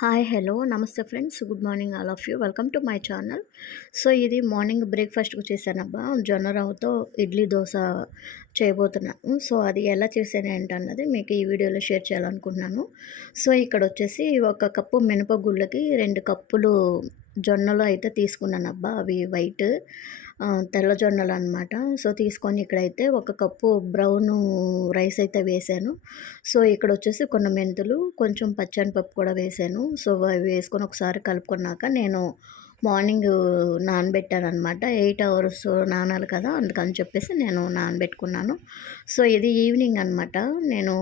Hi hello నమస్తే friends good morning all of you welcome to my channel. So ఇది morning బ్రేక్ఫాస్ట్కి చేశానబ్బా, జొన్న రవ్వతో ఇడ్లీ దోశ చేయబోతున్నాను. సో అది ఎలా చేశాను ఏంటన్నది మీకు ఈ వీడియోలో షేర్ చేయాలనుకుంటున్నాను. సో ఇక్కడ వచ్చేసి ఒక కప్పు మినపగుళ్ళకి 2 కప్పులు జొన్నలు అయితే తీసుకున్నానబ్బా, అవి వైట్ తెల్ల జొన్నలు అనమాట. సో తీసుకొని ఇక్కడైతే ఒక కప్పు బ్రౌను రైస్ అయితే వేశాను. సో ఇక్కడ వచ్చేసి కొన్ని మెంతులు, కొంచెం పచ్చెనపప్పు కూడా వేశాను. సో అవి వేసుకొని ఒకసారి కలుపుకున్నాక నేను మార్నింగ్ నానబెట్టాననమాట. 8 అవర్స్ నానాలి కదా, అందుకని చెప్పేసి నేను నానబెట్టుకున్నాను. సో ఇది ఈవినింగ్ అనమాట నేను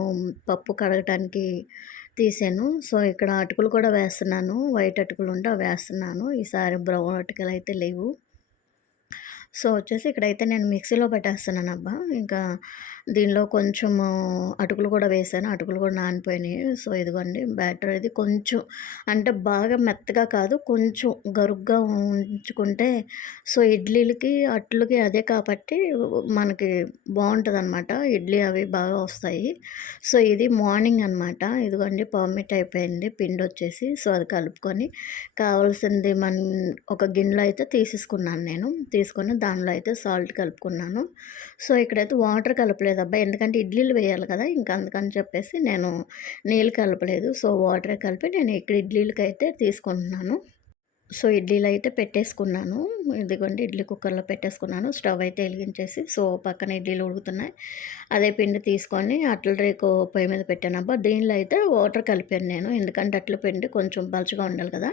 పప్పు కడగటానికి తీసాను. సో ఇక్కడ అటుకులు కూడా వేస్తున్నాను. వైట్ అటుకులు ఉంటే అవి వేస్తున్నాను. ఈసారి బ్రౌన్ అటుకులు అయితే లేవు. సో వచ్చేసి ఇక్కడైతే నేను మిక్సీలో పెట్టేస్తున్నానబ్బా. ఇంకా దీనిలో కొంచెము అటుకులు కూడా వేసాను. అటుకులు కూడా నానిపోయినాయి. సో ఇదిగోండి బ్యాటర్ ఇది కొంచెం, అంటే బాగా మెత్తగా కాదు, కొంచెం గరుగ్గా ఉంచుకుంటే సో ఇడ్లీలకి అట్లకి అదే కాబట్టి మనకి బాగుంటుందన్నమాట. ఇడ్లీ అవి బాగా వస్తాయి. సో ఇది మార్నింగ్ అనమాట. ఇదిగోండి పర్మిట్ అయిపోయింది పిండి వచ్చేసి. సో అది కలుపుకొని కావాల్సింది ఒక గిన్నెలో అయితే తీసేసుకున్నాను నేను. తీసుకొని దానిలో అయితే సాల్ట్ కలుపుకున్నాను. సో ఇక్కడైతే వాటర్ కలపలేదబ్బా, ఎందుకంటే ఇడ్లీలు వేయాలి కదా, ఇంకా అందుకని చెప్పేసి నేను నీళ్ళు కలపలేదు. సో వాటరే కలిపి నేను ఇక్కడ ఇడ్లీలకైతే తీసుకుంటున్నాను. సో ఇడ్లీలు అయితే పెట్టేసుకున్నాను. ఇదిగోండి ఇడ్లీ కుక్కర్లో పెట్టేసుకున్నాను. స్టవ్ అయితే వెలిగించేసి సో పక్కన ఇడ్లీలు ఉడుకుతున్నాయి. అదే పిండి తీసుకొని అట్ల రేకు పొయ్యి మీద పెట్టానబ్బా. దీనిలో అయితే వాటర్ కలిపాను నేను, ఎందుకంటే అట్ల పిండి కొంచెం పలుచగా ఉండాలి కదా,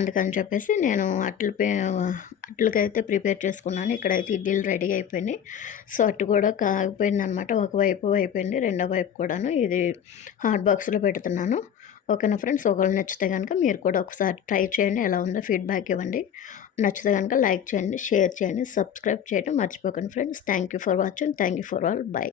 అందుకని చెప్పేసి నేను అట్లకైతే ప్రిపేర్ చేసుకున్నాను. ఇక్కడైతే ఇడ్లీలు రెడీ అయిపోయినాయి. సో అట్టు కూడా కాగిపోయింది అనమాట. ఒకవైపు అయిపోయింది, రెండో వైపు కూడాను. ఇది హాట్ బాక్స్లో పెడుతున్నాను. ఓకేనా ఫ్రెండ్స్, ఒకవేళ నచ్చితే కనుక మీరు కూడా ఒకసారి ట్రై చేయండి, ఎలా ఉందో ఫీడ్బ్యాక్ ఇవ్వండి. నచ్చితే కనుక లైక్ చేయండి, షేర్ చేయండి, సబ్స్క్రైబ్ చేయడం మర్చిపోకండి friends. Thank you for watching. Thank you for all. By.